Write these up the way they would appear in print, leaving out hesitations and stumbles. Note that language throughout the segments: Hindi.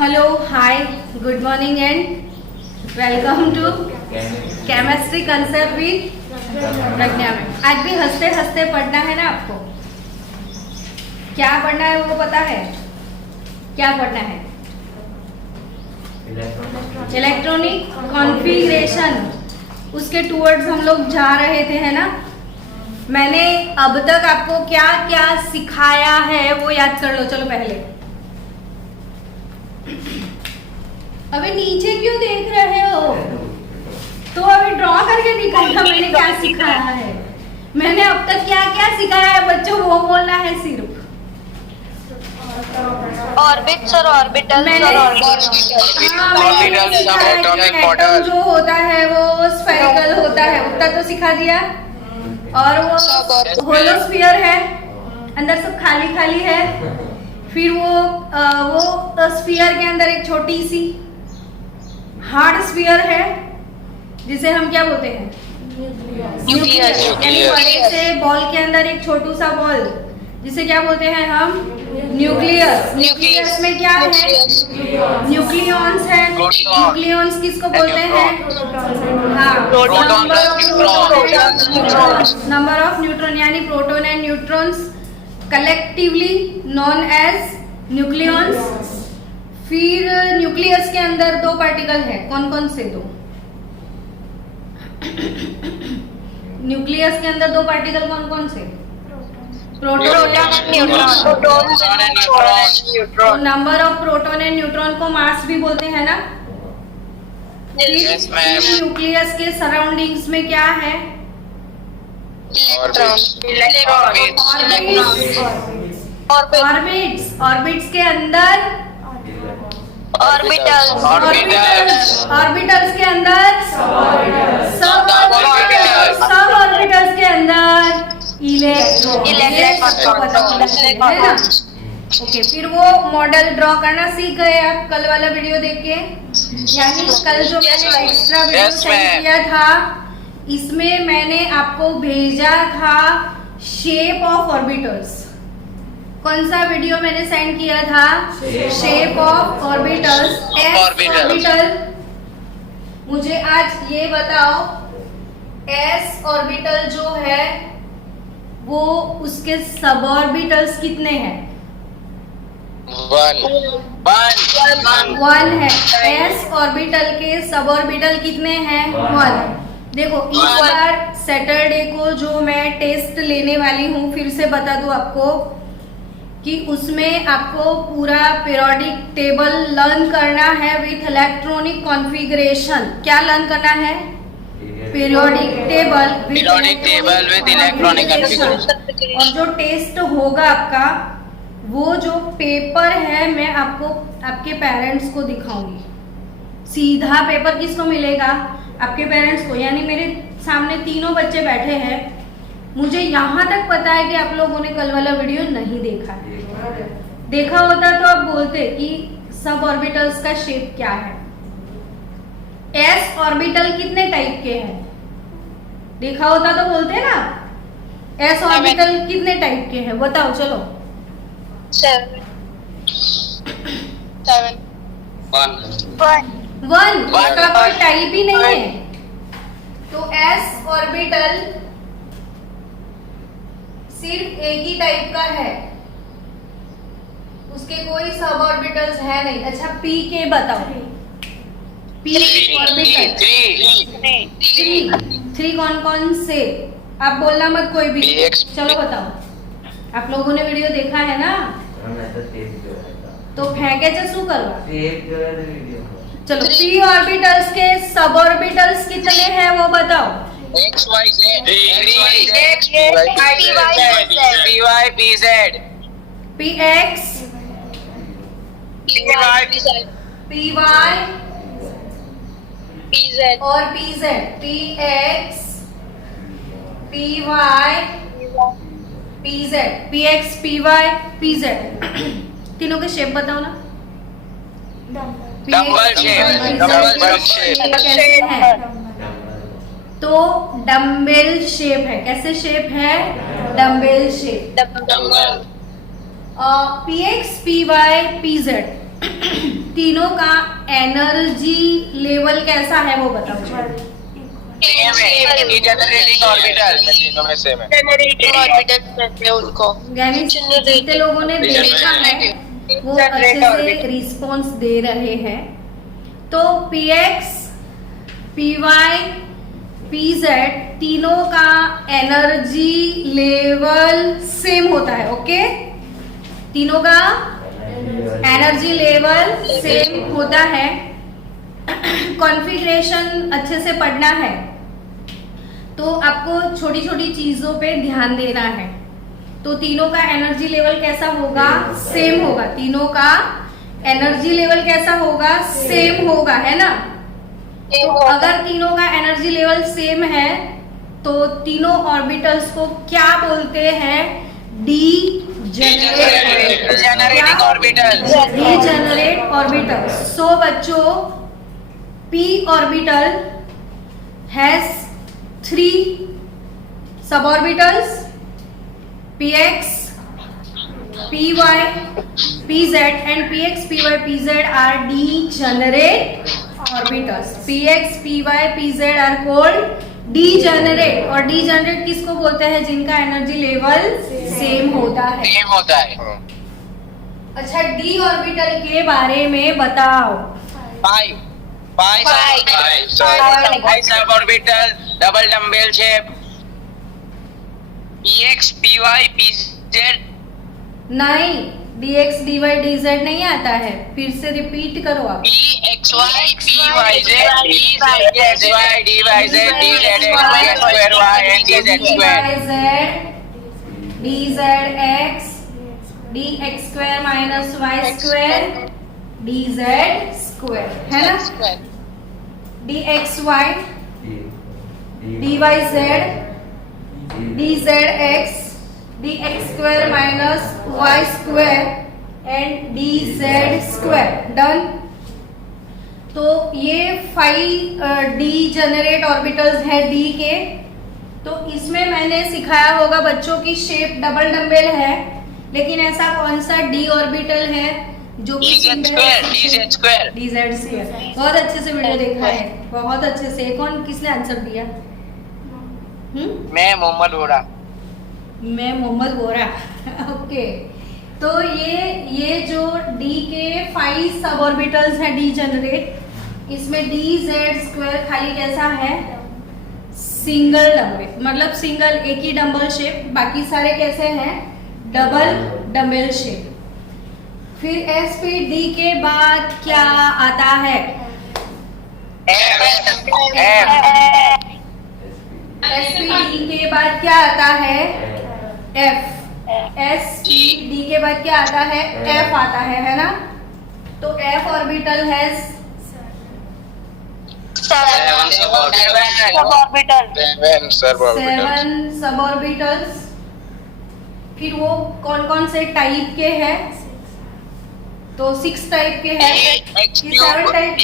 Hello, hi, good morning and welcome to chemistry concept with Pragya में। आज भी हंसते हंसते पढ़ना है ना आपको। क्या पढ़ना है वो पता है? क्या पढ़ना है? Electronic configuration. उसके टूवर्ड्स हम लोग जा रहे थे, है ना। मैंने अब तक आपको क्या क्या सिखाया है वो याद कर लो। चलो पहले, अबे नीचे क्यों देख रहे हो? तो अभी ड्रॉ करके दिखाया मैंने क्या सिखाया है। मैंने अब तक क्या क्या सिखाया है बच्चों, वो बोलना है सिर्फ। ऑर्बिट्स और ऑर्बिटल्स और एटम जो होता है वो स्फेरिकल होता है, उतना तो सिखा दिया। और वो होलोस्फीयर है, अंदर सब खाली खाली है। फिर वो स्फीयर के अंदर एक छोटी सी हार्ड स्फीयर है जिसे हम क्या बोलते हैं? न्यूक्लियस। यानी बड़े से बॉल के अंदर एक छोटू सा बॉल जिसे क्या बोलते हैं हम? न्यूक्लियस। न्यूक्लियस में क्या है? न्यूक्लियॉन्स है। न्यूक्लियॉन्स किसको बोलते हैं? हाँ, नंबर ऑफ न्यूट्रॉन, यानी proton and neutrons collectively known as nucleons. फिर न्यूक्लियस के अंदर दो पार्टिकल है, कौन कौन से दो? न्यूक्लियस के अंदर दो पार्टिकल कौन कौन से? Proton and neutron. Number of proton and neutron को मास भी बोलते हैं ना। न्यूक्लियस के सराउंडिंग्स में क्या है? ऑर्बिट्स। ऑर्बिट्स के अंदर ऑर्बिटल्स। ऑर्बिटल्स के अंदर सब ऑर्बिटल्स के अंदर इलेक्ट्रॉन। ओके, फिर वो मॉडल ड्रॉ करना सीख गए आप कल वाला वीडियो देख के। यानी कल जो मैंने एक्स्ट्रा वीडियो सेंड किया था, इसमें मैंने आपको भेजा था शेप ऑफ ऑर्बिटल्स। कौन सा वीडियो मैंने सेंड किया था? Shape of orbitals, S orbital. मुझे आज ये बताओ, एस ऑर्बिटल जो है वो उसके सब ऑर्बिटल्स कितने हैं? वन है। एस ऑर्बिटल के सब ऑर्बिटल कितने हैं? वन। देखो, इस बार सैटरडे को जो मैं टेस्ट लेने वाली हूँ, फिर से बता दूं आपको कि उसमें आपको पूरा पीरियोडिक टेबल लर्न करना है विथ इलेक्ट्रॉनिक कॉन्फ़िगरेशन। क्या लर्न करना है? Periodic table with electronic configuration. और जो टेस्ट होगा आपका, वो जो पेपर है मैं आपको आपके पेरेंट्स को दिखाऊंगी। सीधा पेपर किसको मिलेगा? आपके पेरेंट्स को। यानी मेरे सामने तीनों बच्चे बैठे हैं। मुझे यहाँ तक पता है कि आप लोगों ने कल वाला वीडियो नहीं देखा है। देखा होता तो आप बोलते कि सब ऑर्बिटल्स का शेप क्या है। एस ऑर्बिटल कितने टाइप के हैं? देखा होता तो बोलते ना। एस ऑर्बिटल कितने टाइप के हैं बताओ, चलो। 1 का कोई टाइप ही नहीं है। तो एस ऑर्बिटल सिर्फ एक ही टाइप का है, उसके कोई सब ऑर्बिटल्स है नहीं। अच्छा, पी के बताओ। पी ऑर्बिटल 3 कौन कौन से? आप बोलना मत कोई भी। चलो बताओ। आप लोगों ने वीडियो देखा है ना, तो फेंके चसू करवा। चलो, पी ऑर्बिटल्स के सब ऑर्बिटल्स कितने हैं वो बताओ। X, Y, Z, X, Y, P, Y, P, Z, P X, P, Y, P Y P Z और P Z. P X, P Y, P Z. P X, P Y, P Z. तीनों के शेप बताओ ना। डबल शेप, कैसे है? तो डम्बेल शेप है। कैसे शेप है? Dumbbell shape. P X, P Y, P Z तीनों का एनर्जी लेवल कैसा है वो बताओ। जनरेटिंग ऑर्बिटल तीनों में सेम है। जनरेटिंग ऑर्बिटल कहते हैं उनको। यानी जितने लोगों ने देखा है वो अच्छे से रिस्पॉन्स दे रहे हैं। तो px, py, pz तीनों का एनर्जी लेवल सेम होता है। ओके, तीनों का एनर्जी लेवल सेम होता है। कॉन्फ़िगरेशन अच्छे से पढ़ना है तो आपको छोटी छोटी चीजों पे ध्यान देना है। तो तीनों का एनर्जी लेवल कैसा होगा? सेम होगा। तीनों का एनर्जी लेवल कैसा होगा? सेम होगा, है ना। तो अगर तीनों का एनर्जी लेवल सेम है तो तीनों ऑर्बिटल्स को क्या बोलते हैं? Degenerating orbital. Degenerate orbital. So बच्चों, p orbital has 3 suborbitals, px, py, pz, and px, py, pz are degenerate orbitals. px, py, pz are called degenerate. और degenerate किसको बोलते हैं? जिनका एनर्जी लेवल सेम होता है। सेम होता है। अच्छा, d ऑर्बिटल के बारे में बताओ। Pi suborbital, double dumbbell shape. px, py, pz नहीं, dx, dy, dz नहीं आता है। फिर से रिपीट करो आप। pxy, pyz, pzxy, dyz, dzx square y and dz square. dzx, dx square minus y square, dz square, है ना। dxy, dyz, dzx, dx square minus y square and dz square. Done. तो ये 5 डीजेनरेट ऑर्बिटल्स है d के। तो इसमें मैंने सिखाया होगा बच्चों की शेप डबल डम्बेल है, लेकिन ऐसा कौन सा d ऑर्बिटल है जो dz square. बहुत अच्छे से वीडियो देखा है, बहुत अच्छे से। कौन किसने आंसर दिया? मैं मोहम्मद वोरा। मैं मोहम्मद वोरा। ओके, तो ये जो d के 5 सब ऑर्बिटल्स हैं डीजेनरेट, इसमें dz स्क्वायर खाली कैसा है? सिंगल डम्बल, मतलब सिंगल एक ही डम्बल शेप। बाकी सारे कैसे हैं? Double dumbbell shape. फिर एस पे डी के बाद क्या आता है? एस पे डी के बाद क्या आता है? एफ। एस डी के बाद क्या आता है? एफ आता है ना। तो एफ ऑर्बिटल है 7 सब ऑर्बिटल्स। फिर वो कौन कौन से टाइप के हैं? तो 6 टाइप के हैं। 7 टाइप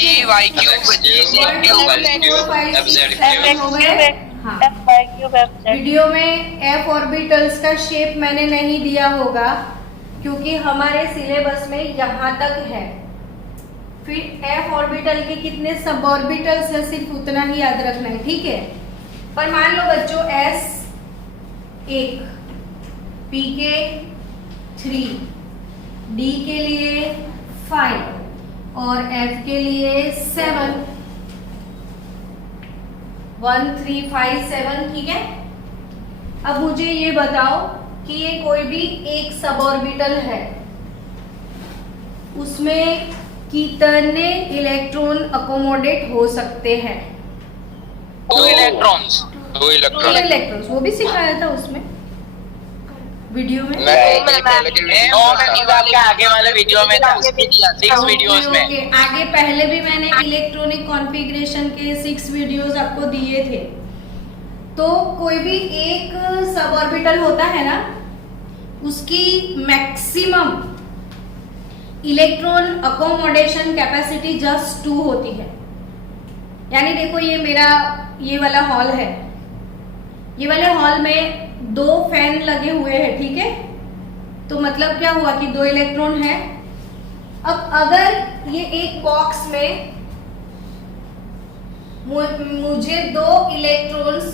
वीडियो में एफ ऑर्बिटल्स का शेप मैंने नहीं दिया होगा क्योंकि हमारे सिलेबस में यहाँ तक है। फिर एफ ऑर्बिटल के कितने सब ऑर्बिटल्स है सिर्फ उतना ही याद रखना है, ठीक है। पर मान लो बच्चों एस 1, पी के 3, डी के लिए 5 और एफ के लिए 7, 1 3 5 7, ठीक है। अब मुझे ये बताओ कि ये कोई भी एक सब ऑर्बिटल है, उसमें कितने इलेक्ट्रॉन अकोमोडेट हो सकते हैं? 2 इलेक्ट्रॉन्स। 2 इलेक्ट्रॉन्स, वो भी सिखाया था उसमें वीडियो में। लेकिन आगे वाले वीडियो में था, 6 वीडियोस में। आगे पहले भी मैंने इलेक्ट्रॉनिक कॉन्फ़िगरेशन के 6 वीडियोस आपको दिए थे। तो कोई भी एक सब ऑर्बिटल होता है ना, उसकी maximum electron accommodation capacity just 2 होती है। यानी देखो ये वाला हॉल है, ये वाले हॉल में 2 फैन लगे हुए हैं, ठीक है। तो मतलब क्या हुआ कि 2 इलेक्ट्रॉन है। अब अगर ये एक बॉक्स में मुझे 2 इलेक्ट्रॉन्स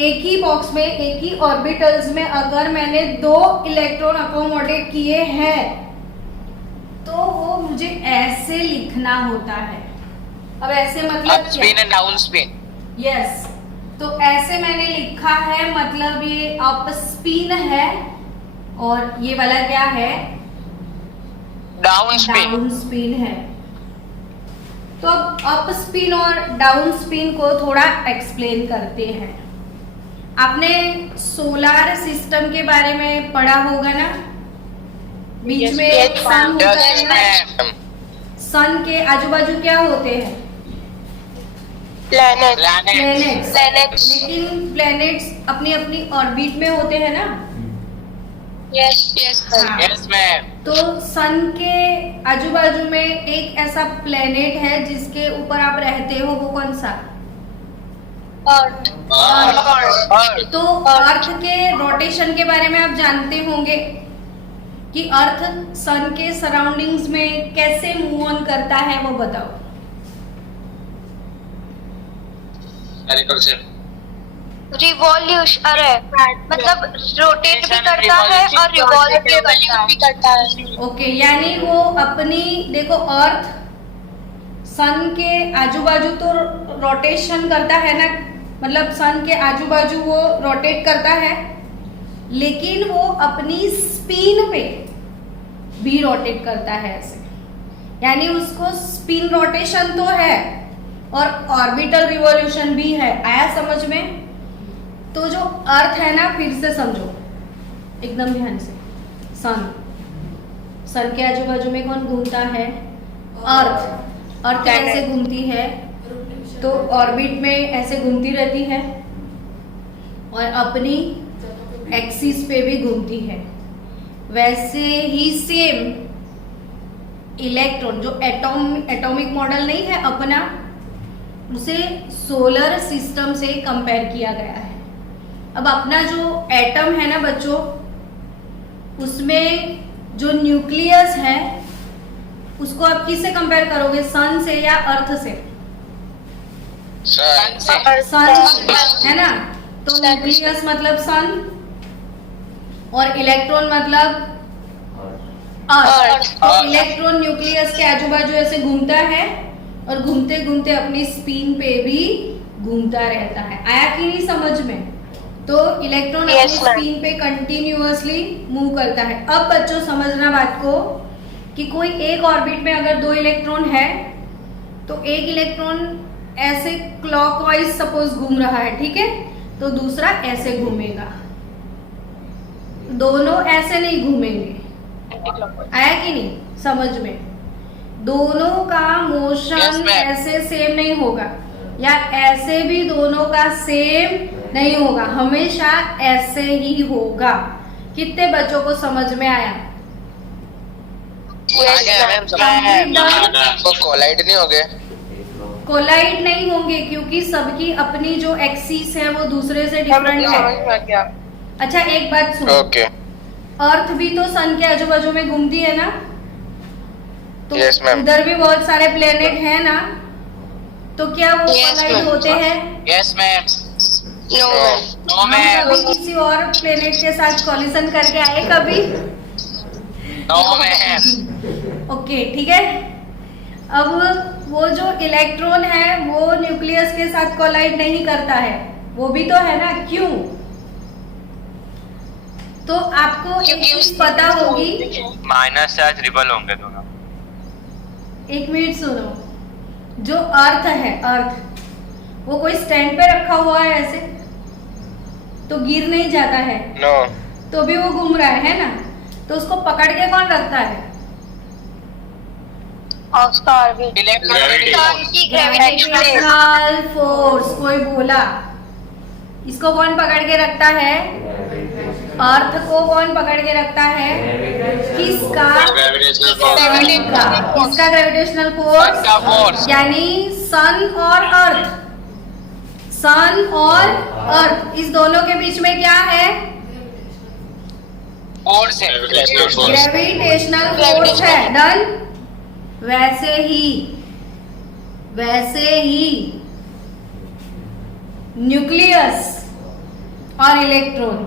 एक ही बॉक्स में, एक ही ऑर्बिटल्स में अगर मैंने 2 इलेक्ट्रॉन अकोमोडेट किए हैं तो वो मुझे ऐसे लिखना होता है। अब ऐसे मतलब up spin and down spin. Yes, तो ऐसे मैंने लिखा है, मतलब ये अप स्पिन है और ये वाला क्या है, डाउन स्पिन। डाउन स्पिन है। तो अब अप स्पिन और डाउन स्पिन को थोड़ा एक्सप्लेन करते हैं। आपने सोलर सिस्टम के बारे में पढ़ा होगा ना, बीच में yes, सन होता है ना, मैम। सन के आजू बाजू क्या होते हैं, प्लैनेट प्लैनेट्स। प्लैनेट्स लेकिन प्लैनेट्स अपनी अपनी ऑर्बिट में होते हैं ना। यस यस हाँ। Yes ma'am. तो सन के आजू बाजू में एक ऐसा प्लेनेट है जिसके ऊपर आप रहते हो, वो कौन सा, अर्थ तो अर्थ के रोटेशन के बारे में आप जानते होंगे कि अर्थ सन के सराउंडिंग्स में कैसे मूव ऑन करता है, वो बताओ। रिवॉल्यूशन, अरे मतलब रोटेट भी करता है और रिवॉल्व भी करता है। ओके, यानी वो अपनी, देखो अर्थ सन के आजू बाजू तो रोटेशन करता है ना, मतलब सन के आजू बाजू वो रोटेट करता है, लेकिन वो अपनी स्पिन पे भी रोटेट करता है ऐसे, यानी उसको स्पिन रोटेशन तो है और ऑर्बिटल रिवॉल्यूशन भी है। आया समझ में? तो जो अर्थ है ना, फिर से समझो एकदम ध्यान से, सन के आजू बाजू में कौन घूमता है, अर्थ ऐसे घूमती है, तो ऑर्बिट में ऐसे घूमती रहती है और अपनी एक्सिस पे भी घूमती है। वैसे ही सेम इलेक्ट्रॉन, जो एटॉमिक मॉडल नहीं है अपना, उसे सोलर सिस्टम से कंपेयर किया गया है। अब अपना जो एटम है ना बच्चों, उसमें जो न्यूक्लियस है उसको आप किससे कंपेयर करोगे, सन से या अर्थ से? सन है ना, तो न्यूक्लियस मतलब सन और इलेक्ट्रॉन मतलब अर्थ। तो इलेक्ट्रॉन न्यूक्लियस के आजू बाजू ऐसे घूमता है और घूमते घूमते अपनी स्पिन पे भी घूमता रहता है। आया कि नहीं समझ में? तो इलेक्ट्रॉन अपनी स्पिन पे कंटिन्यूअसली मूव करता है। अब बच्चों समझना बात को कि कोई एक ऑर्बिट में अगर 2 इलेक्ट्रॉन है तो एक इलेक्ट्रॉन ऐसे क्लॉकवाइज सपोज घूम रहा है, ठीक है, तो दूसरा ऐसे घूमेगा, दोनों ऐसे नहीं घूमेंगे। आया कि नहीं समझ में? दोनों का मोशन ऐसे सेम नहीं होगा, या ऐसे भी दोनों का सेम नहीं होगा, हमेशा ऐसे ही होगा। कितने बच्चों को समझ में आया? तो कोलाइड नहीं हो गए? कोलाइड नहीं होंगे क्योंकि सबकी अपनी जो एक्सिस है वो दूसरे से डिफरेंट है। अच्छा एक बात सुनो, ओके। अर्थ भी तो सन के आजू बाजू में घूमती है ना, तो Yes, ma'am. इधर भी बहुत सारे प्लेनेट हैं ना, तो क्या वो Yes, कोलाइड ma'am. होते हैं? Yes ma'am. नो नो हम मैम। कभी किसी और प्लेनेट के साथ कॉलिशन करके आए कभी? No ma'am. ओके ठीक है। अब वो जो इलेक्ट्रॉन है वो न्यूक्लियस के साथ कोलाइड नहीं करता है, वो भी तो है ना, क्यों? तो आपको एक चीज पता होगी, माइनस चार्ज रिबल होंगे दोनों। एक मिनट सुनो, जो अर्थ है, अर्थ वो कोई स्टैंड पे रखा हुआ है ऐसे तो गिर नहीं जाता है, नो। तो भी वो घूम रहा है ना, तो उसको पकड़ के कौन रखता है? उसका ऑर्बिट ग्रेविटेशनल फोर्स। कोई बोला? इसको कौन पकड़ के रखता है? अर्थ को कौन पकड़ के रखता है? किसका? इसका ग्रेविटेशनल फोर्स, यानी सन और अर्थ, सन और अर्थ, इस दोनों के बीच में क्या है? फोर्स है। ग्रेविटेशनल फोर्स है। डन। वैसे ही न्यूक्लियस और इलेक्ट्रॉन,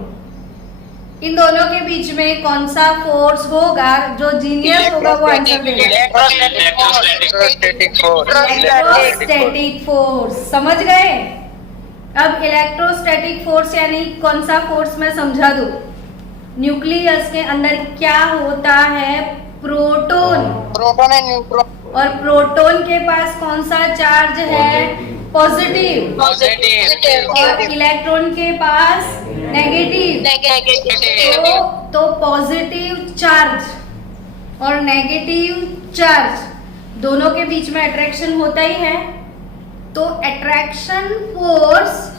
इन दोनों के बीच में कौन सा फोर्स होगा? जो जीनियस होगा वो आंसर देगा। Electrostatic force. समझ गए? अब इलेक्ट्रोस्टैटिक फोर्स यानी कौन सा फोर्स मैं समझा दूं। न्यूक्लियस के अंदर क्या होता है? Proton proton and neutron. और प्रोटॉन के पास कौन सा चार्ज है? पॉजिटिव। और इलेक्ट्रॉन के पास नेगेटिव। तो पॉजिटिव चार्ज और नेगेटिव चार्ज दोनों के बीच में अट्रैक्शन होता ही है। तो attraction force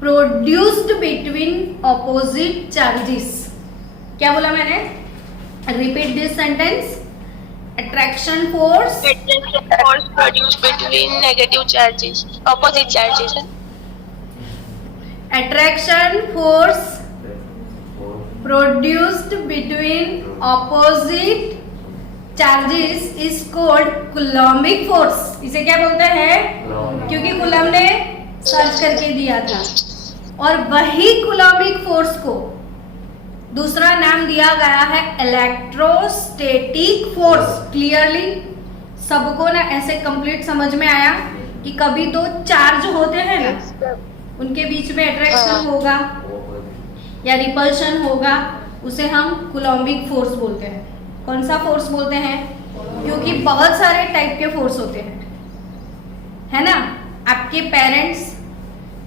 produced between opposite charges. क्या बोला मैंने? Repeat this sentence. Attraction force produce between negative charges, opposite charges. Attraction force produced between opposite charges is called Coulombic force. इसे क्या बोलते हैं? क्योंकि कूलम ने सर्च करके दिया था। और वही कूलम्बिक फोर्स को दूसरा नाम दिया गया है इलेक्ट्रोस्टैटिक फोर्स। क्लियरली सबको ना ऐसे कंप्लीट समझ में आया कि कभी दो चार्ज होते हैं ना, उनके बीच में अट्रैक्शन होगा या रिपल्शन होगा, उसे हम कूलम्बिक फोर्स बोलते हैं। कौन सा फोर्स बोलते हैं? क्योंकि बहुत सारे टाइप के फोर्स होते हैं, है ना। आपके पेरेंट्स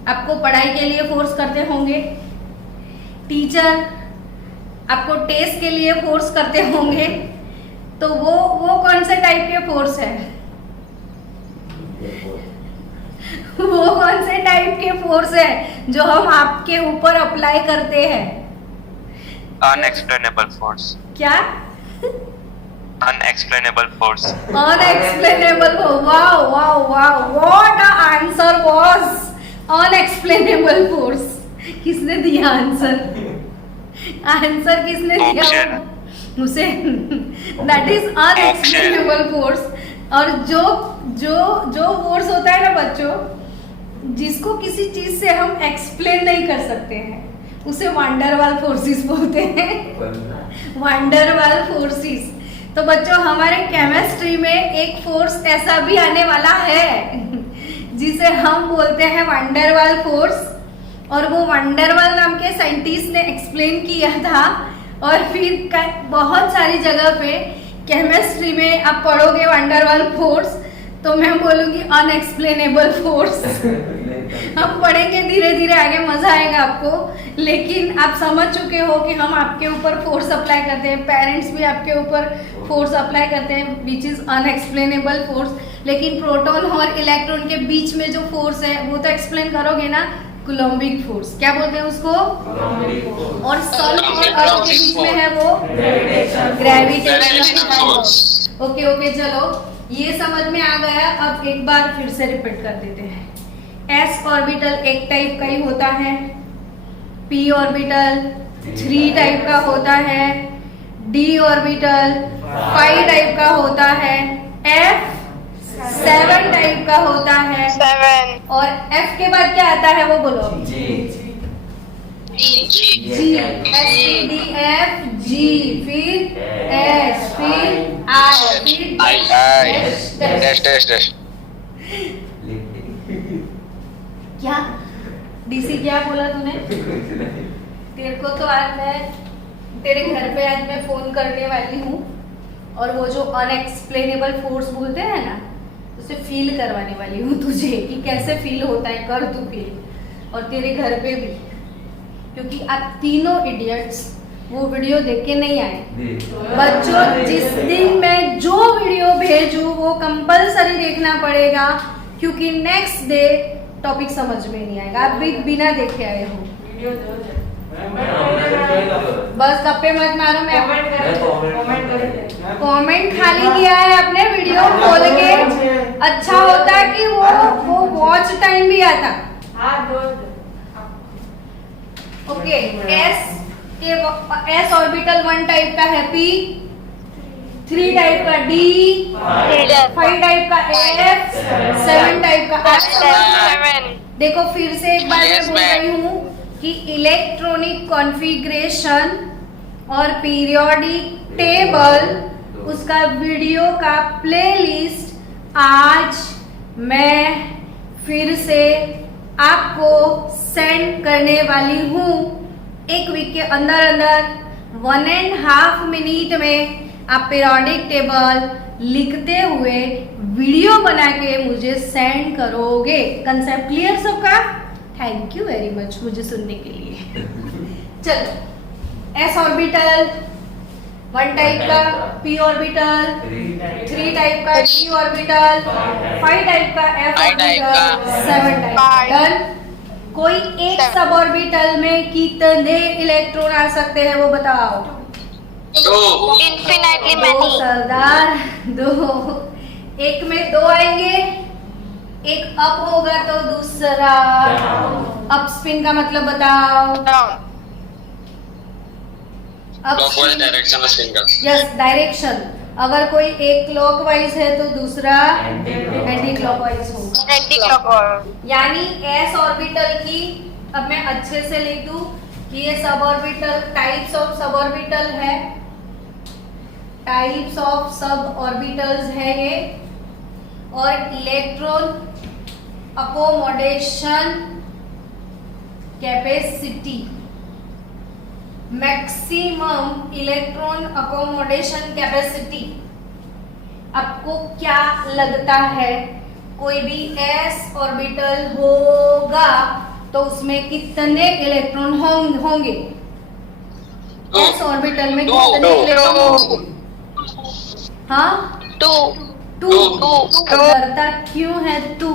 आपको पढ़ाई के लिए फोर्स करते होंगे, टीचर आपको टेस्ट के लिए फोर्स करते होंगे, तो वो कौन से टाइप के फोर्स है? वो कौन से टाइप के फोर्स है जो हम आपके ऊपर अप्लाई करते हैं? Unexplainable force. क्या? Unexplainable force. Unexplainable. Wow wow wow, what the answer was unexplainable force. किसने दिया आंसर? आंसर किसने दिया? उसे दैट इज अनएक्सप्लेनेबल फोर्स। और जो फोर्स होता है ना बच्चों, जिसको किसी चीज से हम एक्सप्लेन नहीं कर सकते हैं, उसे वंडरवाल फोर्सेस बोलते हैं। Van der Waals forces. तो बच्चों हमारे केमिस्ट्री में एक फोर्स ऐसा भी आने वाला है जिसे हम बोलते हैं वंडरवाल फोर्स। और वो वंडरवाल नाम के साइंटिस्ट ने एक्सप्लेन किया था। और फिर बहुत सारी जगह पे केमिस्ट्री में आप पढ़ोगे वंडरवाल फोर्स, तो मैं बोलूंगी अनएक्सप्लेनेबल फोर्स। हम पढ़ेंगे धीरे धीरे आगे, मजा आएगा आपको। लेकिन आप समझ चुके हो कि हम आपके ऊपर फोर्स अप्लाई करते हैं, पेरेंट्स भी आपके ऊपर फोर्स अप्लाई करते हैं, विच इज अनएक्सप्लेनेबल फोर्स। लेकिन प्रोटॉन और इलेक्ट्रॉन के बीच में जो फोर्स है वो तो एक्सप्लेन करोगे ना, कूलम्बिक फोर्स। क्या बोलते हैं उसको? और सन और अर्थ के बीच में है वो ग्रेविटेशनल फोर्स। ओके चलो, ये समझ में आ गया। अब एक बार फिर से रिपीट कर देते हैं। एस ऑर्बिटल एक टाइप का ही होता है, पी ऑर्बिटल 3 टाइप का होता है, डी ऑर्बिटल 5 टाइप का होता है, एफ 7 टाइप का होता है, 7 और एफ के बाद क्या आता है वो बोलो? जी। एस डी एफ जी, फिर एस, फिर आई, फिर टेस्ट। क्या डीसी क्या बोला तूने? तेरे को तो आज मैं तेरे घर पे आज मैं फोन करने वाली हूँ और वो जो अनएक्सप्लेनेबल फोर्स बोलते हैं ना, उसे फील करवाने वाली हूँ तुझे कि कैसे फील होता है। कर तू फील, और तेरे घर पे भी, क्योंकि आप तीनों इडियट्स वो वीडियो देख के नहीं आए। बच्चों जिस दिन मैं जो वीडियो भेजूं वो कंपलसरी देखना पड़ेगा, क्योंकि नेक्स्ट डे टॉपिक समझ में नहीं आएगा। आप भी बिना देखे आए हो। बस गप्पे मत मारो। मैं कमेंट खाली किया है अपने वीडियो खोल के। अच्छा होता कि वो वॉच टाइम भी आता। ओके, एस ऑर्बिटल 1 टाइप का है, पी 3 टाइप का D, 5 टाइप का F, 7 टाइप का F। 7। देखो फिर से एक बार मैं Yes, बोल रही हूँ कि इलेक्ट्रॉनिक कॉन्फ़िगरेशन और पीरियोडिक टेबल, उसका वीडियो का प्लेलिस्ट आज मैं फिर से आपको सेंड करने वाली हूँ। एक वीक के अंदर अंदर 1.5 मिनट में आप पीरियोडिक टेबल लिखते हुए वीडियो बना के मुझे सेंड करोगे। कंसेप्ट क्लियर सबका? थैंक यू वेरी मच मुझे सुनने के लिए। चलो, एस ऑर्बिटल 1 टाइप का, पी ऑर्बिटल 3 टाइप का, डी ऑर्बिटल 5 टाइप का, एफ ऑर्बिटल 7 टाइप का। डन। कोई एक सब ऑर्बिटल में कितने इलेक्ट्रॉन आ सकते हैं वो बताओ। Infinitely 2 many। सरदार, 2। एक में 2 आएंगे, एक अप होगा तो दूसरा अप स्पिन का मतलब बताओ। Down। क्लॉकवाइज डायरेक्शन में स्पिन कर। Yes, direction. अगर कोई एक क्लॉकवाइज है तो दूसरा एंटी क्लॉकवाइज होगा। Anti-clockwise। यानी एस ऑर्बिटल की, अब मैं अच्छे से लिख दूं कि ये sub orbital, types of sub orbital है, टाइप्स ऑफ सब ऑर्बिटल्स है ये। और electron accommodation capacity, maximum electron accommodation capacity. आपको क्या लगता है कोई भी एस ऑर्बिटल होगा तो उसमें कितने इलेक्ट्रॉन होंगे? एस ऑर्बिटल में कितने इलेक्ट्रॉन होंगे? हाँ, 2। 2। करता क्यों है 2?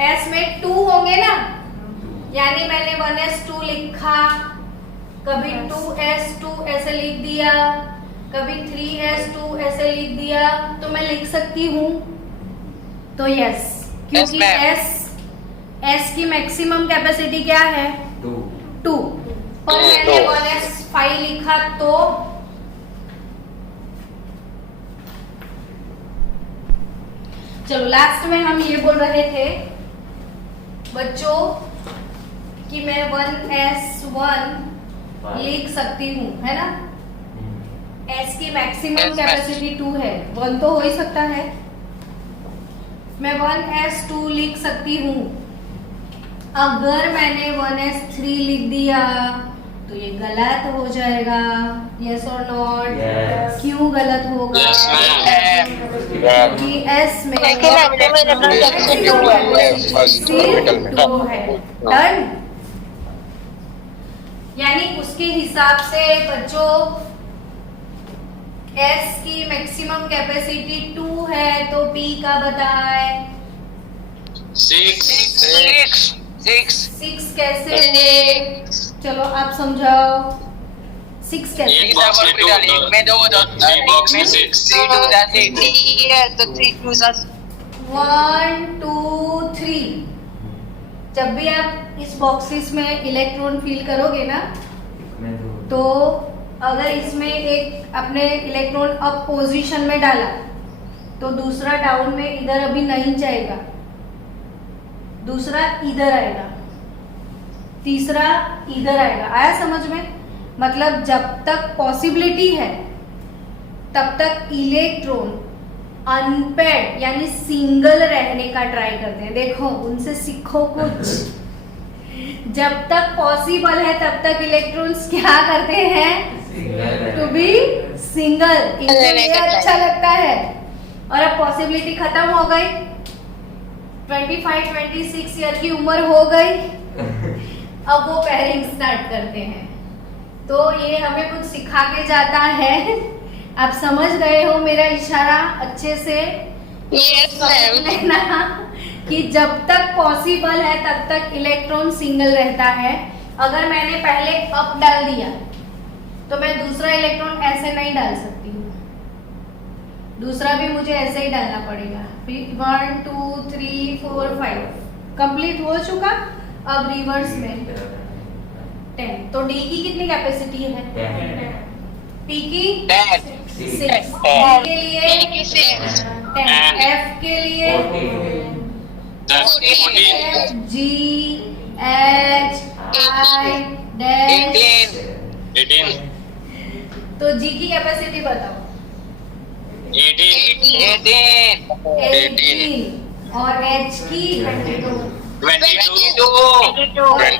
एस में 2 होंगे ना, यानी मैंने 1s2 लिखा, कभी 2s2 ऐसे लिख दिया, कभी 3s2 ऐसे लिख दिया, तो मैं लिख सकती हूँ। तो यस, क्योंकि एस की मैक्सिमम कैपेसिटी क्या है? 2। और मैंने 1s5 लिखा तो चलो, लास्ट में हम ये बोल रहे थे बच्चों कि मैं 1s1 लिख सकती हूँ, है ना। एस की मैक्सिमम कैपेसिटी 2 है, 1 तो हो ही सकता है। मैं 1s2 लिख सकती हूँ। अगर मैंने 1s3 लिख दिया तो ये गलत हो जाएगा। यस और नॉट? क्यों गलत होगा? क्योंकि एस में सिर्फ 2 है। डन। यानी उसके हिसाब से बच्चों एस की मैक्सिमम कैपेसिटी 2 है तो पी का बताए 6 कैसे हुए? चलो आप समझाओ 6 कैसे? एक बॉक्स में 2 में 2 बॉक्स में 6 तो 3 2 1 2 3। जब भी आप इस बॉक्सेस में इलेक्ट्रॉन फिल करोगे ना, तो अगर इसमें एक अपने इलेक्ट्रॉन अप पोजीशन में डाला तो दूसरा डाउन में इधर अभी नहीं जाएगा, दूसरा इधर आएगा, तीसरा इधर आएगा। आया समझ में? मतलब जब तक पॉसिबिलिटी है तब तक इलेक्ट्रॉन अनपेड यानी सिंगल रहने का ट्राई करते हैं। देखो, उनसे सीखो कुछ। जब तक पॉसिबल है तब तक इलेक्ट्रॉन्स क्या करते हैं? To be single. इनको ये अच्छा लगता है। और अब पॉसिबिलिटी खत्म हो गई, 25-26 ईयर की उम्र हो गई, अब वो पेयरिंग स्टार्ट करते हैं। तो ये हमें कुछ सिखा के जाता है। आप समझ गए हो मेरा इशारा अच्छे से? Yes, ma'am. लेना कि जब तक पॉसिबल है तब तक इलेक्ट्रॉन सिंगल रहता है। अगर मैंने पहले अप डाल दिया तो मैं दूसरा इलेक्ट्रॉन ऐसे नहीं डाल सकती हूँ, दूसरा भी मुझे ऐसे ही डालना पड़ेगा। 1 2 3 4 5 कंप्लीट हो चुका। अब रिवर्स में 10। तो डी की कितनी कैपेसिटी है? T की 10 6, D के लिए की 6, 10, F के लिए 14 G H I डैश 18 तो G की कैपेसिटी बताओ 18 और H की 22 और I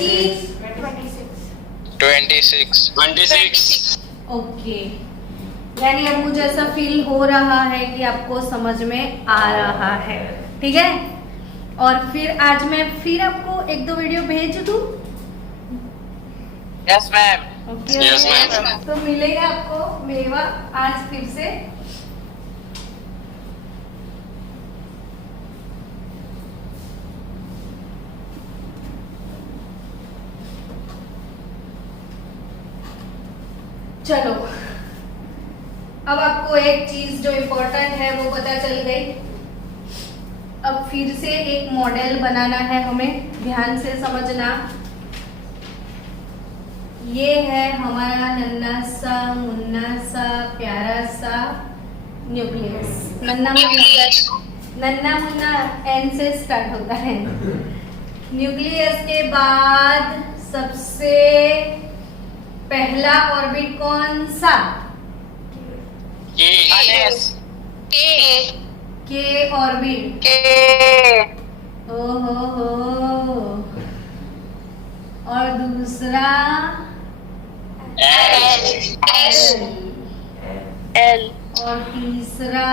की 26 ओके। यानी अब मुझे ऐसा फील हो रहा है कि आपको समझ में आ रहा है, ठीक है। और फिर आज मैं फिर आपको 1-2 वीडियो भेज दूं। Yes ma'am okay Yes, okay. ma'am. तो मिलेगा आपको मेवा आज फिर से। चलो अब आपको एक चीज जो इम्पोर्टेंट है वो पता चल गई। अब फिर से एक मॉडल बनाना है हमें, ध्यान से समझना। ये है हमारा नन्हा सा मुन्ना सा प्यारा सा न्यूक्लियस। नन्हा मुन्ना एन से स्टार्ट होता है। न्यूक्लियस के बाद सबसे पहला ऑर्बिट कौन सा? के ऑर्बिट। ओहो हो। और दूसरा L, और तीसरा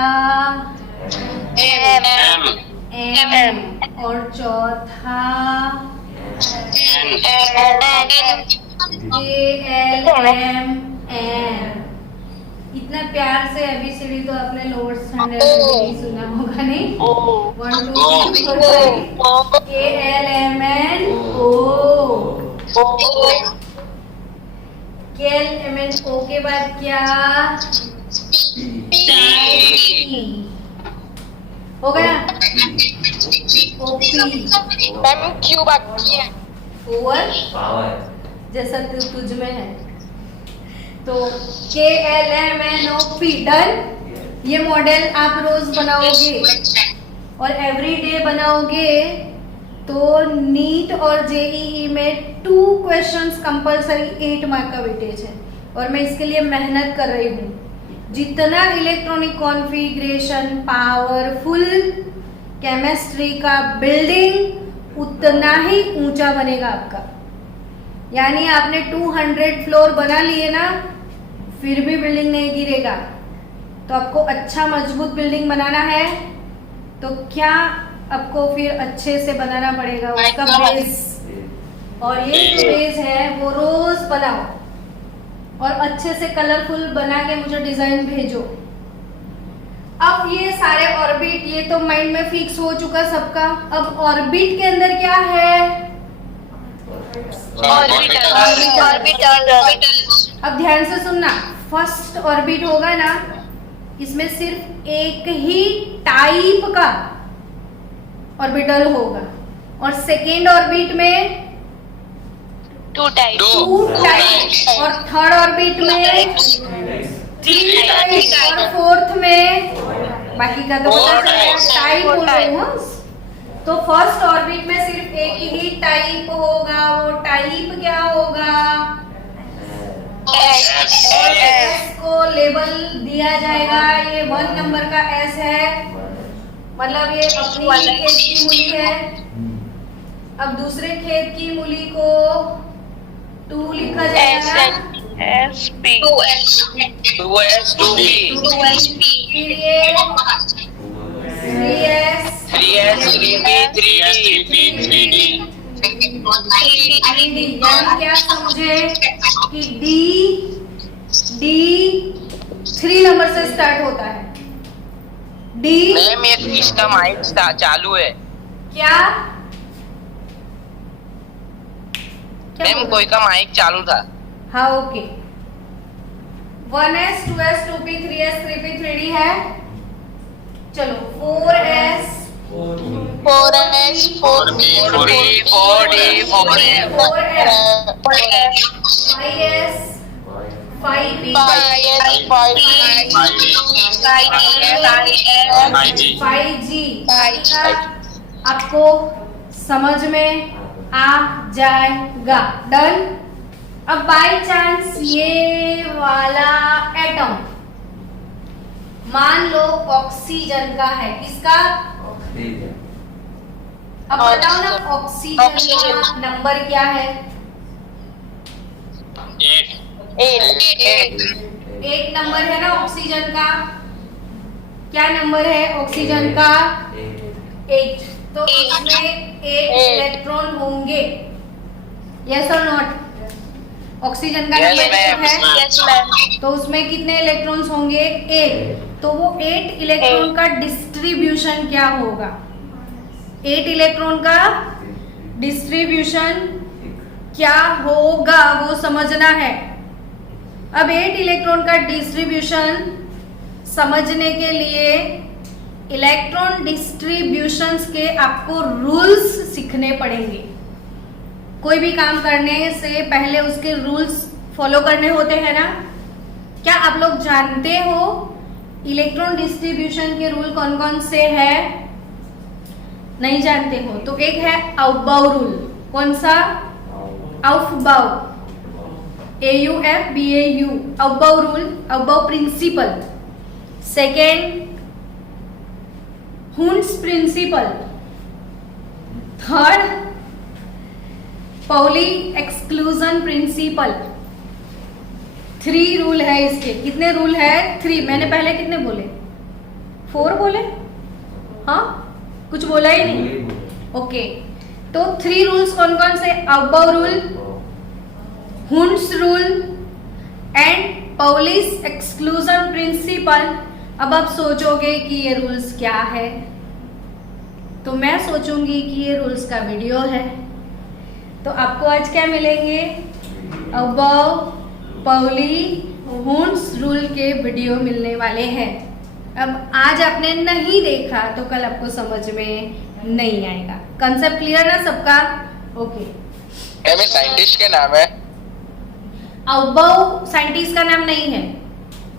M, एम और चौथा KLMN। इतना प्यार से ABCD तो आपने लोअर स्टैंडर्ड में भी सुना होगा नहीं? 1 2 3 4 5 KLMN KLMN के बाद क्या? हो गया? OP मैम Q बाकी है। ओवर जैसा तुझ में है। तो KLMNOP डन। ये मॉडल आप रोज बनाओगे और एवरीडे बनाओगे तो नीट और जेईई में 2 क्वेश्चंस कंपलसरी 8 मार्क का वेटेज है। और मैं इसके लिए मेहनत कर रही हूँ। जितना इलेक्ट्रॉनिक कॉन्फ़िगरेशन पावरफुल केमिस्ट्री का बिल्डिंग उतना ही ऊंचा बनेगा आपका। यानी आपने 200 फ्लोर बना लिए ना, फिर भी बिल्डिंग नहीं गिरेगा। तो आपको अच्छा मजबूत बिल्डिंग बनाना है तो क्या आपको फिर अच्छे से बनाना पड़ेगा उसका बेस। और ये जो बेस है वो रोज बनाओ और अच्छे से कलरफुल बना के मुझे डिजाइन भेजो। अब ये सारे ऑर्बिट ये तो माइंड में फिक्स हो चुका सबका। अब ऑर्बिट के अंदर क्या है? ऑर्बिटल। अब ध्यान से सुनना। फर्स्ट ऑर्बिट होगा ना, इसमें सिर्फ एक ही टाइप का ऑर्बिटल होगा। और सेकेंड ऑर्बिट में 2 टाइप। 2 टाइप। और थर्ड ऑर्बिट में 3 टाइप। और फोर्थ में बाकी का तो पता चलेगा, टाइप बोल रही हूँ। तो फर्स्ट ऑर्बिट में सिर्फ एक ही टाइप होगा। वो टाइप क्या होगा? और एस को लेबल दिया जाएगा। ये 1 नंबर का एस है, मतलब ये अपनी ही खेत की मूली है। अब दूसरे खेत की मूली को 2 लिखा जाएगा। 2SP। 2SP। फिर ये 3S 3D। 3D। यानी क्या समझे कि D 3 नंबर से स्टार्ट होता है। D मैम ये इसका माइक चालू है। क्या मैम कोई का माइक चालू था। हाँ okay. 1S 2S 2P 3S 3P 3D है। चलो 4S 4S 4B 4D 4A 4F 5S 5P, 5G आपको समझ में आ जाएगा। डन। अब बाय चांस ये वाला एटम मान लो ऑक्सीजन का है, किसका? अब बताओ ना ऑक्सीजन का नंबर क्या है? 8 नंबर है ना ऑक्सीजन का। क्या नंबर है ऑक्सीजन का? 8। तो इसमें 8 इलेक्ट्रॉन होंगे, यस और नॉट? ऑक्सीजन का Yes, है, तो उसमें कितने इलेक्ट्रॉन्स होंगे? 8। तो वो 8 इलेक्ट्रॉन का डिस्ट्रीब्यूशन क्या होगा? 8 इलेक्ट्रॉन का डिस्ट्रीब्यूशन क्या होगा वो समझना है। अब 8 इलेक्ट्रॉन का डिस्ट्रीब्यूशन समझने के लिए इलेक्ट्रॉन डिस्ट्रीब्यूशंस के आपको रूल्स सीखने पड़ेंगे। कोई भी काम करने से पहले उसके रूल्स फॉलो करने होते हैं ना। क्या आप लोग जानते हो इलेक्ट्रॉन डिस्ट्रीब्यूशन के रूल कौन कौन से हैं? नहीं जानते हो तो एक है आउफबाउ रूल। कौन सा? Aufbau, AUFBAU, Aufbau rule, Aufbau principle. Second Hund's principle. Third Pauli exclusion principle. 3 rule है इसके। कितने रूल है? 3। मैंने पहले कितने बोले? 4 बोले? हाँ, कुछ बोला ही नहीं। ओके, तो 3 रूल्स कौन कौन से? Aufbau rule, Hund's rule and Pauli's exclusion principle. अब आप सोचोगे कि ये रूल्स क्या है, तो मैं सोचूंगी कि ये रूल्स का वीडियो है। तो आपको आज क्या मिलेंगे? आउफबाउ, पाउली, हुंड्स रूल के वीडियो मिलने वाले हैं। अब आज आपने नहीं देखा तो कल आपको समझ में नहीं आएगा। कंसेप्ट क्लियर ना सबका? ओके। मैम साइंटिस्ट के नाम है? आउफबाउ साइंटिस्ट का नाम नहीं है।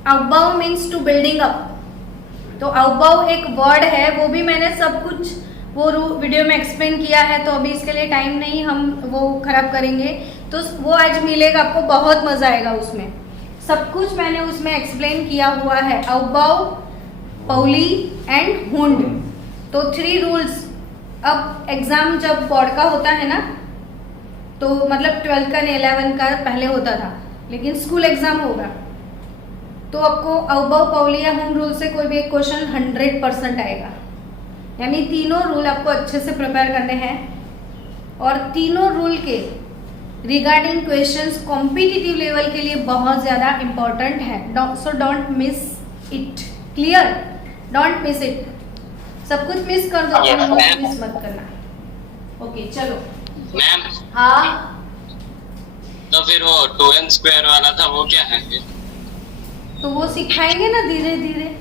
आउफबाउ मीन्स टू बिल्डिंग अप। तो आउफबाउ एक वर्ड है, वो भी मैंने सब कुछ वो वीडियो में एक्सप्लेन किया है, तो अभी इसके लिए टाइम नहीं, हम वो खराब करेंगे। तो वो आज मिलेगा आपको, बहुत मजा आएगा उसमें। सब कुछ मैंने उसमें एक्सप्लेन किया हुआ है। आउफबाउ, पाउली एंड हुंड, तो 3 रूल्स। अब एग्जाम जब बोर्ड का होता है ना, तो मतलब 12th का नहीं 11th का पहले होता था, लेकिन स्कूल एग्जाम होगा तो आपको आउफबाउ, पाउली या हुंड रूल से कोई भी एक क्वेश्चन 100% आएगा। यानी तीनों रूल आपको अच्छे से प्रिपेयर करने हैं और तीनों रूल के रिगार्डिंग क्वेश्चंस कॉम्पिटिटिव लेवल के लिए बहुत ज़्यादा इंपॉर्टेंट है। So don't miss it. Clear? Don't miss it. सब कुछ मिस कर दो, मिस मत करना। ओके, चलो। मैम, हाँ, तो फिर वो 2n स्क्वायर वाला था वो क्या है? तो वो सिखाएंगे ना धीरे धीरे,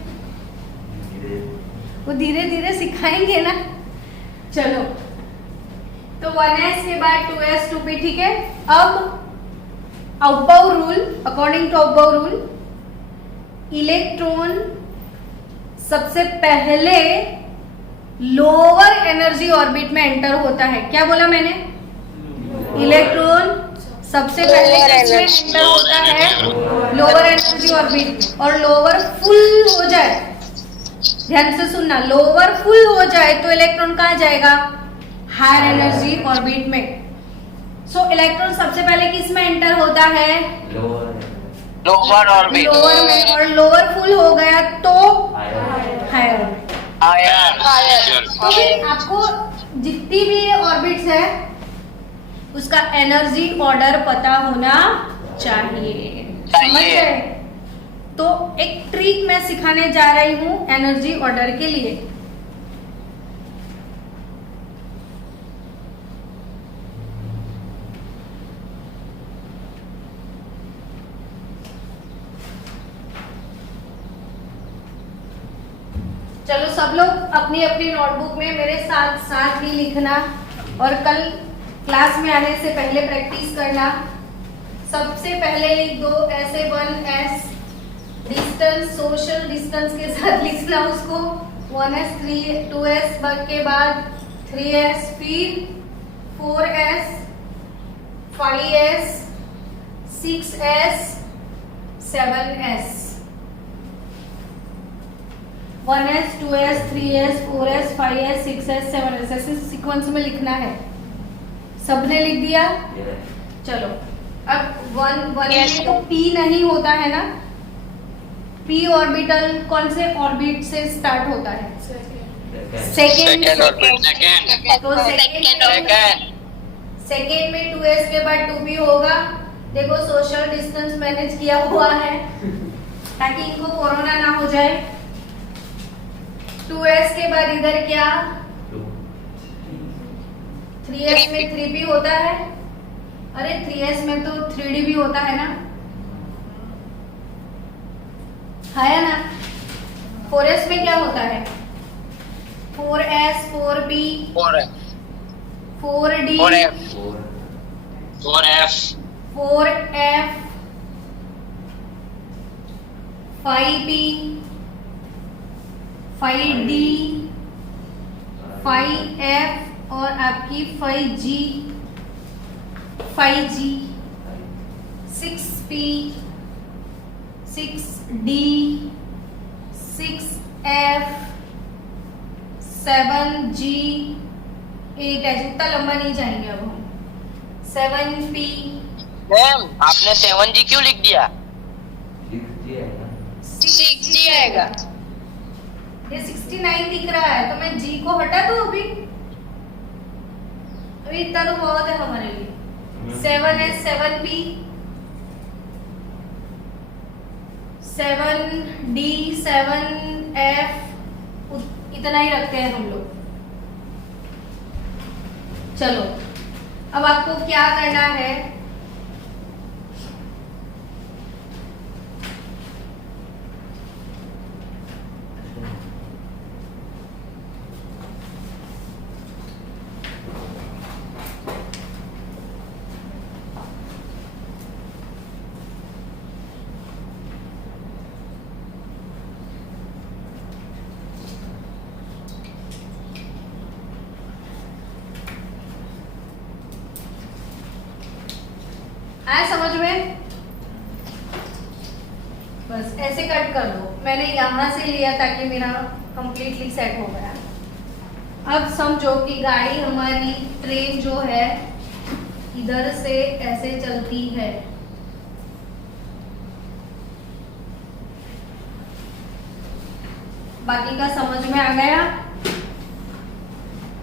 वो धीरे धीरे सिखाएंगे ना। चलो, तो 1s के बाद 2s 2p, ठीक है। अब Aufbau rule, according to Aufbau rule, electron सबसे पहले लोअर एनर्जी ऑर्बिट में एंटर होता है। क्या बोला मैंने? इलेक्ट्रॉन सबसे पहले किसमें एंटर होता है? Lower energy orbit. और लोअर फुल हो जाए, ध्यान से सुनना, लोअर फुल हो जाए तो इलेक्ट्रॉन कहाँ जाएगा? हायर एनर्जी ऑर्बिट में। सो इलेक्ट्रॉन सबसे पहले किस में एंटर होता है? Lower orbit. लोअर में। और लोअर फुल हो गया तो हायर में। तो फिर आपको जितनी भी ऑर्बिट्स है उसका एनर्जी ऑर्डर पता होना चाहिए। समझ गए? तो एक ट्रिक मैं सिखाने जा रही हूँ एनर्जी ऑर्डर के लिए। चलो सब लोग अपनी अपनी नोटबुक में मेरे साथ साथ ही लिखना और कल क्लास में आने से पहले प्रैक्टिस करना। सबसे पहले लिख दो ऐसे 1s डिस्टेंस, सोशल डिस्टेंस के साथ लिखना उसको 1s 2s के बाद 3s, फिर 4s, 5s, 6s, 7s, 1s 2s 3s 4s 5s 6s 7s ऐसे सीक्वेंस में लिखना है। सबने लिख दिया? चलो अब 1 में तो p नहीं होता है ना, p ऑर्बिटल कौन से ऑर्बिट से स्टार्ट होता है? Second orbit. तो सेकेंड में 2s के बाद 2p होगा। देखो सोशल डिस्टेंस मैनेज किया हुआ है ताकि इनको कोरोना ना हो जाए। 2s के बाद इधर क्या? 3s में 3p होता है। अरे 3s में तो 3d भी होता है ना, है ना? 4s में क्या होता है? 4s 4p 4d 4f 5p 5d 5f और आपकी 5g 6p 6d 6f 7g 8h। इतना लंबा नहीं जाएंगे अब हम। 7p मैम आपने 7G क्यों लिख दिया? 6G आएगा। ये 69 दिख रहा है तो मैं g को हटा दूं अभी इतना तो बहुत है हमारे लिए। 7s 7p 7d 7f इतना ही रखते हैं हम लोग। चलो अब आपको क्या करना है? आया समझ में? बस ऐसे कट कर दो। मैंने यहां से लिया ताकि मेरा कंप्लीटली सेट हो गया। अब समझो कि गाड़ी हमारी ट्रेन जो है इधर से ऐसे चलती है। बाकी का समझ में आ गया?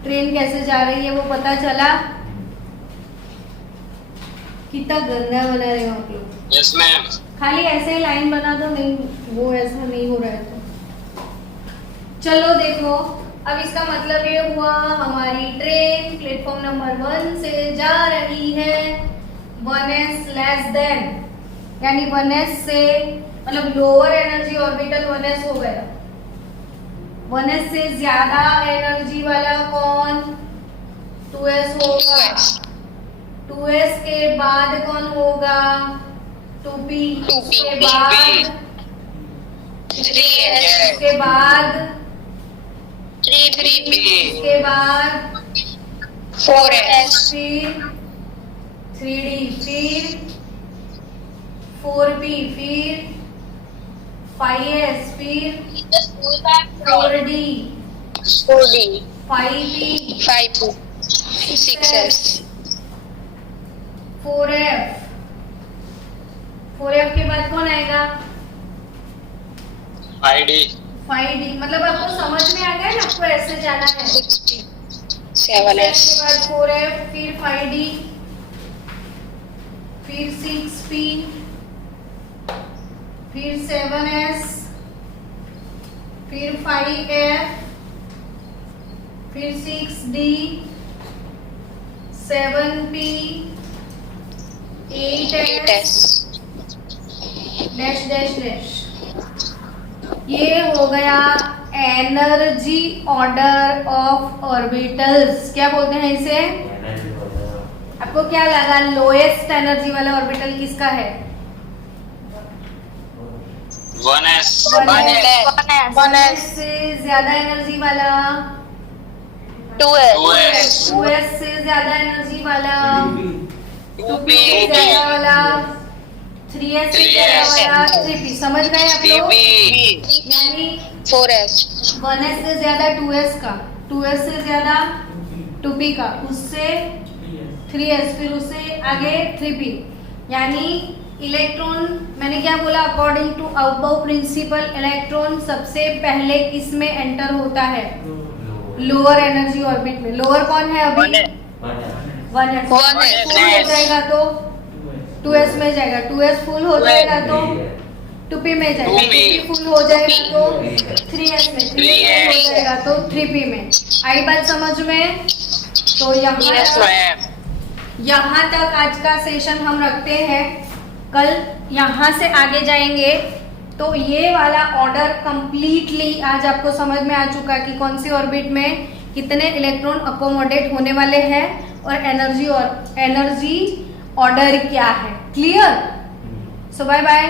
ट्रेन कैसे जा रही है वो पता चला? कितना गंदा बना रहे हो आप लोग। Yes ma'am. खाली ऐसे लाइन बना दो, नहीं वो ऐसा नहीं हो रहा है तो। चलो देखो अब इसका मतलब ये हुआ हमारी ट्रेन प्लेटफॉर्म नंबर 1 से जा रही है 1s लेस देन, यानी 1s से मतलब लोअर एनर्जी ऑर्बिटल 1s हो गया। 1s से ज्यादा एनर्जी वाला कौन? 2s होगा। 2s के बाद कौन होगा? 2p। के बाद 3s के बाद 3p के बाद 4s फिर 3d फिर 4p फिर 5s फिर 4d 5p 5p 6s 4f के बाद कौन आएगा? 5D 5d। मतलब आपको समझ में आ गया ना आपको ऐसे जाना है। 6p 6s 7s के बाद 4f फिर 5d फिर 6p फिर 7s फिर 5f फिर 6d 7p 8s dash dash dash. ये हो गया एनर्जी ऑर्डर ऑफ ऑर्बिटल्स। क्या बोलते हैं इसे? आपको आपको क्या लगा लोएस्ट एनर्जी वाला ऑर्बिटल किसका है? 1s 1s से ज्यादा एनर्जी वाला, 2s 2s से ज्यादा एनर्जी वाला, 2p से 2p ज्यादा वाला, 3s से ज्यादा 3s वाला, 3p। समझ गए आप लोग? 3p यानी 4s 1s से ज्यादा 2s का, 2s से ज्यादा 2p का, उससे 3s, फिर उससे आगे 3p। यानी इलेक्ट्रॉन, मैंने क्या बोला, according to aufbau principle electron सबसे पहले किस में एंटर होता है? लोअर एनर्जी ऑर्बिट में। लोअर कौन है अभी? 1s। 1s फुल हो जाएगा तो 2s में जाएगा, 2s फुल हो जाएगा तो 2p में जाएगा, 2p 2p फुल हो जाएगा तो 3s में, 3s हो जाएगा तो 3p में। आई बात समझ में? तो yes ma'am यहाँ तक आज का सेशन हम रखते हैं। कल यहाँ से आगे जाएंगे तो ये वाला ऑर्डर कंप्लीटली आज आपको समझ में आ चुका कि कौन सी ऑर्बिट में कितने इलेक्ट्रॉन अकोमोडेट होने वाले हैं और एनर्जी ऑर्डर क्या है। क्लियर? सो बाय बाय।